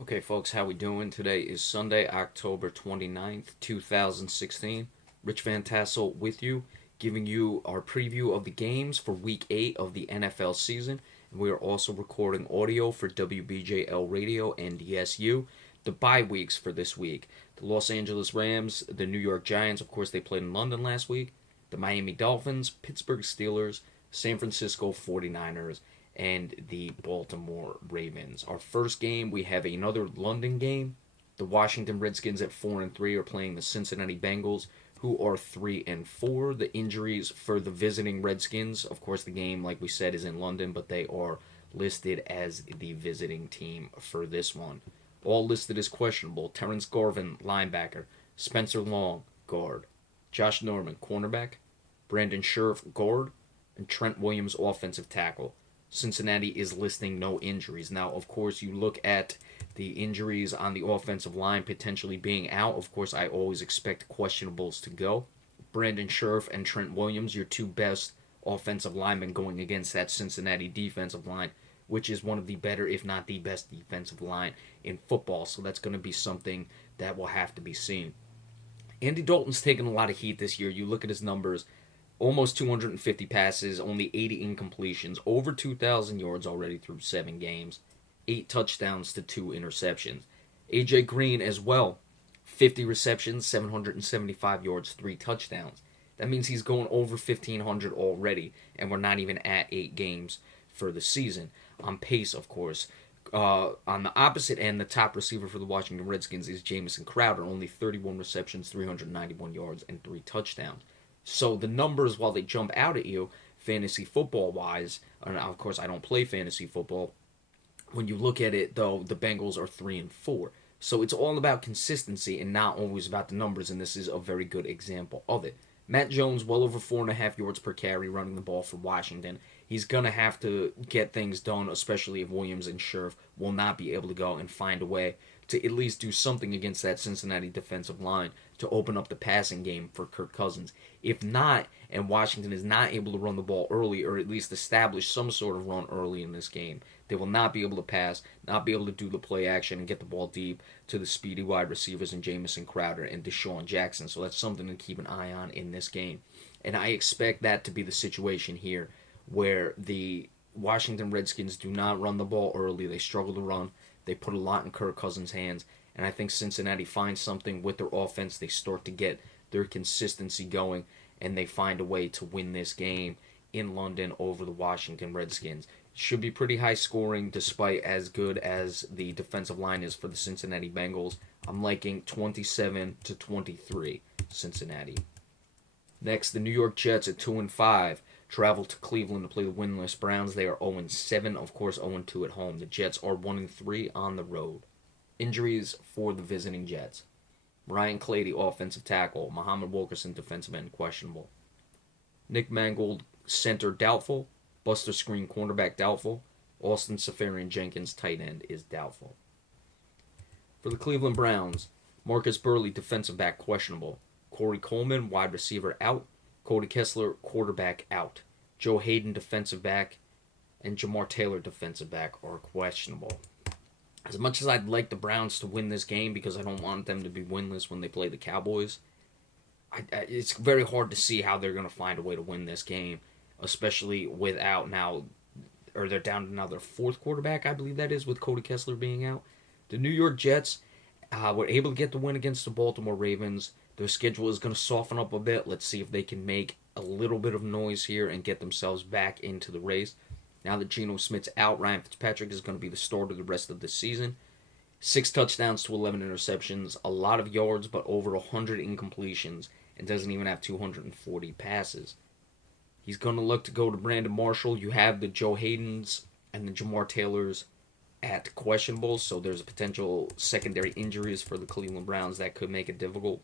Okay, folks, how we doing? Today is Sunday, October 29th, 2016. Rich Van Tassel with you, giving you our preview of the games for Week 8 of the NFL season. And we are also recording audio for WBJL Radio and DSU. The bye weeks for this week. The Los Angeles Rams, the New York Giants, of course, they played in London last week. The Miami Dolphins, Pittsburgh Steelers, San Francisco 49ers, and the Baltimore Ravens. Our first game, we have another London game. The Washington Redskins at 4-3 are playing the Cincinnati Bengals, who are 3-4. The injuries for the visiting Redskins, of course, the game, like we said, is in London, but they are listed as the visiting team for this one. All listed as questionable: Terrence Garvin, linebacker; Spencer Long, guard; Josh Norman, cornerback; Brandon Scherf, guard; and Trent Williams, offensive tackle. Cincinnati is listing no injuries. Now, of course, you look at the injuries on the offensive line potentially being out. Of course, I always expect questionables to go. Brandon Scherf and Trent Williams, your two best offensive linemen going against that Cincinnati defensive line, which is one of the better, if not the best defensive line in football. So that's going to be something that will have to be seen. Andy Dalton's taken a lot of heat this year. You look at his numbers: almost 250 passes, only 80 incompletions, over 2,000 yards already through 7 games, 8 touchdowns to 2 interceptions. AJ Green as well, 50 receptions, 775 yards, 3 touchdowns. That means he's going over 1,500 already, and we're not even at 8 games for the season. On pace, of course. On the opposite end, the top receiver for the Washington Redskins is Jamison Crowder, only 31 receptions, 391 yards, and 3 touchdowns. So the numbers, while they jump out at you, fantasy football wise, and of course I don't play fantasy football, when you look at it though, the Bengals are 3-4. So it's all about consistency and not always about the numbers, and this is a very good example of it. Matt Jones, well over 4.5 yards per carry running the ball for Washington. He's going to have to get things done, especially if Williams and Scherf will not be able to go and find a way to at least do something against that Cincinnati defensive line to open up the passing game for Kirk Cousins. If not, and Washington is not able to run the ball early, or at least establish some sort of run early in this game, they will not be able to pass, not be able to do the play action and get the ball deep to the speedy wide receivers in Jamison Crowder and Deshaun Jackson. So that's something to keep an eye on in this game. And I expect that to be the situation here, where the Washington Redskins do not run the ball early. They struggle to run. They put a lot in Kirk Cousins' hands. And I think Cincinnati finds something with their offense. They start to get their consistency going, and they find a way to win this game in London over the Washington Redskins. It should be pretty high scoring, despite as good as the defensive line is for the Cincinnati Bengals. I'm liking 27-23 Cincinnati. Next, the New York Jets at 2-5 travel to Cleveland to play the winless Browns. They are 0-7, of course 0-2 at home. The Jets are 1-3 on the road. Injuries for the visiting Jets: Ryan Clady, offensive tackle; Muhammad Wilkerson, defensive end, questionable; Nick Mangold, center, doubtful; Buster Screen, cornerback, doubtful; Austin Safarian-Jenkins, tight end, is doubtful. For the Cleveland Browns, Marcus Burley, defensive back, questionable; Corey Coleman, wide receiver, out; Cody Kessler, quarterback, out; Joe Hayden, defensive back; and Jamar Taylor, defensive back, are questionable. As much as I'd like the Browns to win this game, because I don't want them to be winless when they play the Cowboys, it's very hard to see how they're going to find a way to win this game, especially without now, or they're down to now their fourth quarterback, I believe that is, with Cody Kessler being out. The New York Jets were able to get the win against the Baltimore Ravens. Their schedule is going to soften up a bit. Let's see if they can make a little bit of noise here and get themselves back into the race. Now that Geno Smith's out, Ryan Fitzpatrick is going to be the starter the rest of the season. 6 touchdowns to 11 interceptions, a lot of yards, but over 100 incompletions, and doesn't even have 240 passes. He's going to look to go to Brandon Marshall. You have the Joe Haydens and the Jamar Taylors at questionable, so there's a potential secondary injuries for the Cleveland Browns that could make it difficult.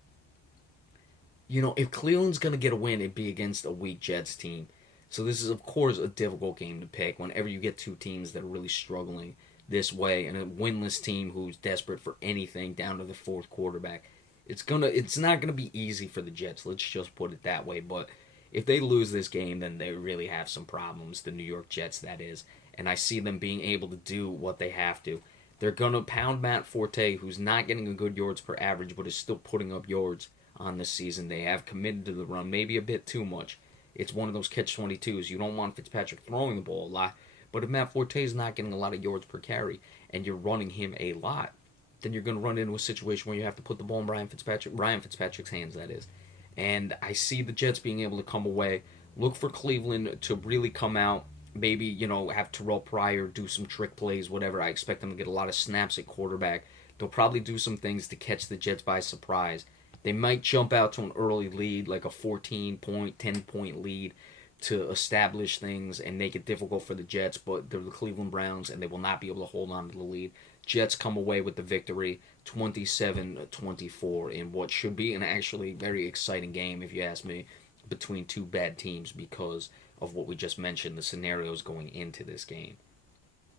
You know, if Cleveland's going to get a win, it'd be against a weak Jets team. So this is, of course, a difficult game to pick whenever you get two teams that are really struggling this way, and a winless team who's desperate for anything down to the fourth quarterback. It's not gonna be easy for the Jets. Let's just put it that way. But if they lose this game, then they really have some problems. The New York Jets, that is, and I see them being able to do what they have to. They're going to pound Matt Forte, who's not getting a good yards per average, but is still putting up yards on this season. They have committed to the run, maybe a bit too much. It's one of those catch-22s. You don't want Fitzpatrick throwing the ball a lot, but if Matt Forte is not getting a lot of yards per carry and you're running him a lot, then you're going to run into a situation where you have to put the ball in Ryan Fitzpatrick's hands, that is. And I see the Jets being able to come away. Look for Cleveland to really come out, maybe, have Terrell Pryor do some trick plays, whatever. I expect them to get a lot of snaps at quarterback. They'll probably do some things to catch the Jets by surprise. They might jump out to an early lead, like a 14-point, 10-point lead, to establish things and make it difficult for the Jets, but they're the Cleveland Browns, and they will not be able to hold on to the lead. Jets come away with the victory, 27-24, in what should be an actually very exciting game, if you ask me, between two bad teams because of what we just mentioned, the scenarios going into this game.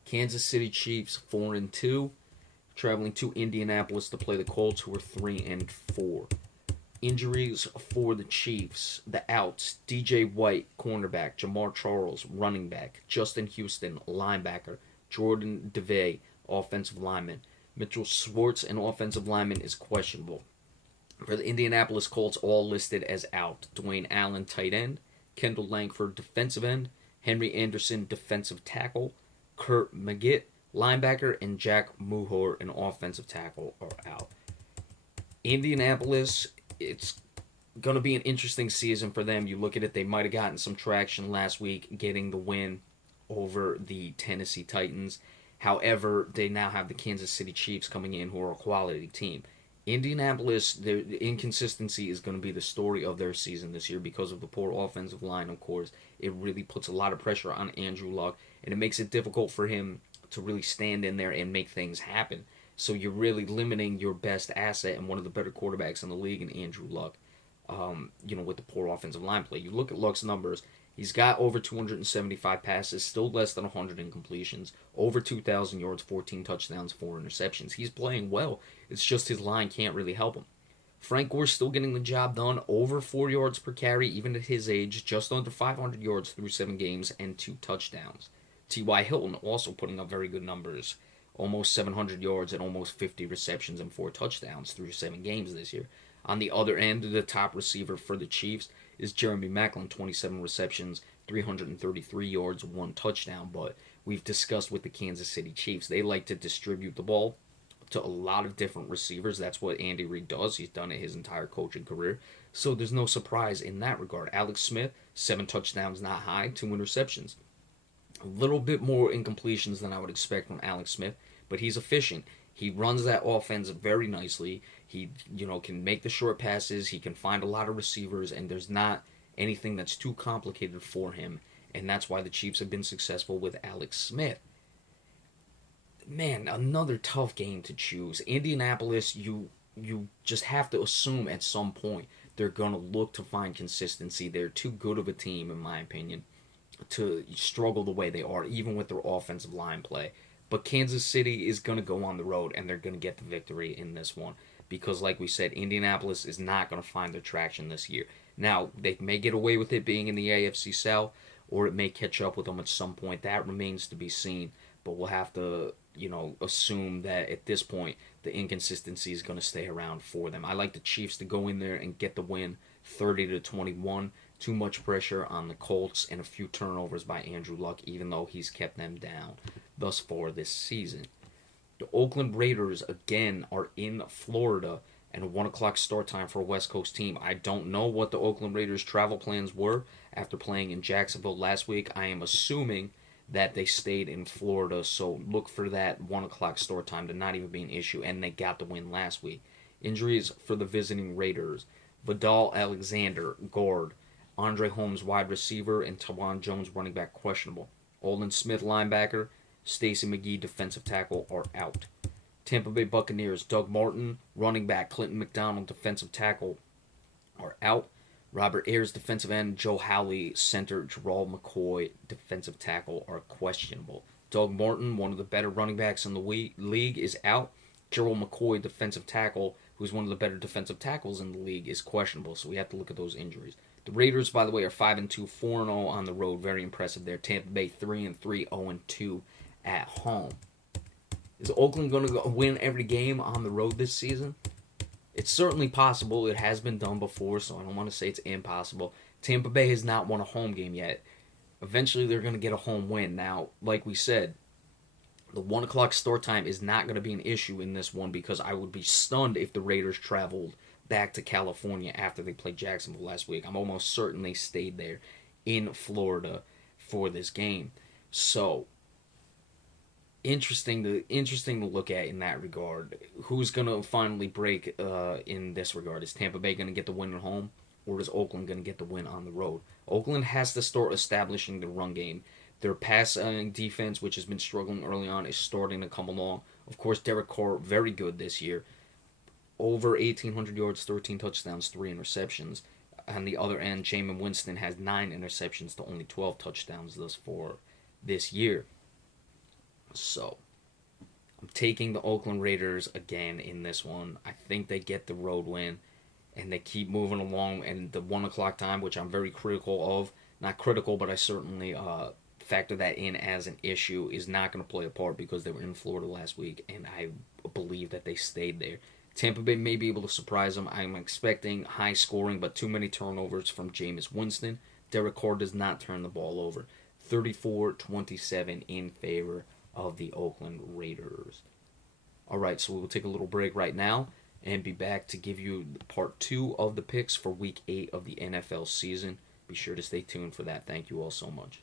Kansas City Chiefs 4-2. Traveling to Indianapolis to play the Colts, who are 3-4. Injuries for the Chiefs, the outs: DJ White, cornerback; Jamar Charles, running back; Justin Houston, linebacker; Jordan DeVay, offensive lineman. Mitchell Schwartz, an offensive lineman, is questionable. For the Indianapolis Colts, all listed as out: Dwayne Allen, tight end; Kendall Langford, defensive end; Henry Anderson, defensive tackle; Kurt Maggitt, linebacker; and Jack Muhor, an offensive tackle, are out. Indianapolis, it's going to be an interesting season for them. You look at it, they might have gotten some traction last week getting the win over the Tennessee Titans. However, they now have the Kansas City Chiefs coming in, who are a quality team. Indianapolis, the inconsistency is going to be the story of their season this year because of the poor offensive line, of course. It really puts a lot of pressure on Andrew Luck, and it makes it difficult for him to really stand in there and make things happen. So you're really limiting your best asset and one of the better quarterbacks in the league in Andrew Luck, with the poor offensive line play. You look at Luck's numbers. He's got over 275 passes, still less than 100 incompletions, over 2,000 yards, 14 touchdowns, 4 interceptions. He's playing well. It's just his line can't really help him. Frank Gore's still getting the job done, over 4 yards per carry, even at his age, just under 500 yards through 7 games, and 2 touchdowns. T.Y. Hilton also putting up very good numbers, almost 700 yards and almost 50 receptions and 4 touchdowns through 7 games this year. On the other end, the top receiver for the Chiefs is Jeremy Maclin, 27 receptions, 333 yards, 1 touchdown. But we've discussed with the Kansas City Chiefs, they like to distribute the ball to a lot of different receivers. That's what Andy Reid does. He's done it his entire coaching career. So there's no surprise in that regard. Alex Smith, 7 touchdowns, not high, 2 interceptions. A little bit more incompletions than I would expect from Alex Smith, but he's efficient. He runs that offense very nicely. He, can make the short passes. He can find a lot of receivers, and there's not anything that's too complicated for him, and that's why the Chiefs have been successful with Alex Smith. Man, another tough game to choose. Indianapolis, you just have to assume at some point they're going to look to find consistency. They're too good of a team, in my opinion, to struggle the way they are, even with their offensive line play. But Kansas City is going to go on the road, and they're going to get the victory in this one. Because, like we said, Indianapolis is not going to find their traction this year. Now, they may get away with it being in the AFC South, or it may catch up with them at some point. That remains to be seen. But we'll have to, assume that at this point, the inconsistency is going to stay around for them. I like the Chiefs to go in there and get the win, 30-21. Too much pressure on the Colts and a few turnovers by Andrew Luck, even though he's kept them down thus far this season. The Oakland Raiders, again, are in Florida, and a 1 o'clock start time for a West Coast team. I don't know what the Oakland Raiders' travel plans were after playing in Jacksonville last week. I am assuming that they stayed in Florida, so look for that 1 o'clock start time to not even be an issue, and they got the win last week. Injuries for the visiting Raiders: Vidal Alexander, guard; Andre Holmes, wide receiver; and Tawan Jones, running back, questionable. Olin Smith, linebacker; Stacey McGee, defensive tackle, are out. Tampa Bay Buccaneers: Doug Martin, running back; Clinton McDonald, defensive tackle, are out. Robert Ayers, defensive end; Joe Howley, center; Gerald McCoy, defensive tackle, are questionable. Doug Martin, one of the better running backs in the league, is out. Gerald McCoy, defensive tackle, who's one of the better defensive tackles in the league, is questionable, so we have to look at those injuries. The Raiders, by the way, are 5-2, 4-0 on the road. Very impressive there. Tampa Bay 3-3, 0-2 at home. Is Oakland going to win every game on the road this season? It's certainly possible. It has been done before, so I don't want to say it's impossible. Tampa Bay has not won a home game yet. Eventually, they're going to get a home win. Now, like we said, the 1 o'clock start time is not going to be an issue in this one because I would be stunned if the Raiders traveled back to California after they played Jacksonville last week. I'm almost certain they stayed there in Florida for this game. So, interesting to look at in that regard. Who's going to finally break in this regard? Is Tampa Bay going to get the win at home, or is Oakland going to get the win on the road? Oakland has to start establishing the run game. Their passing defense, which has been struggling early on, is starting to come along. Of course, Derek Carr, very good this year. Over 1,800 yards, 13 touchdowns, 3 interceptions. On the other end, Jameis Winston has 9 interceptions to only 12 touchdowns thus far this year. So, I'm taking the Oakland Raiders again in this one. I think they get the road win, and they keep moving along. And the 1 o'clock time, which I'm very critical of, not critical, but I certainly factor that in as an issue, is not going to play a part because they were in Florida last week, and I believe that they stayed there. Tampa Bay may be able to surprise them. I'm expecting high scoring, but too many turnovers from Jameis Winston. Derek Carr does not turn the ball over. 34-27 in favor of the Oakland Raiders. All right, so we will take a little break right now and be back to give you part 2 of the picks for Week 8 of the NFL season. Be sure to stay tuned for that. Thank you all so much.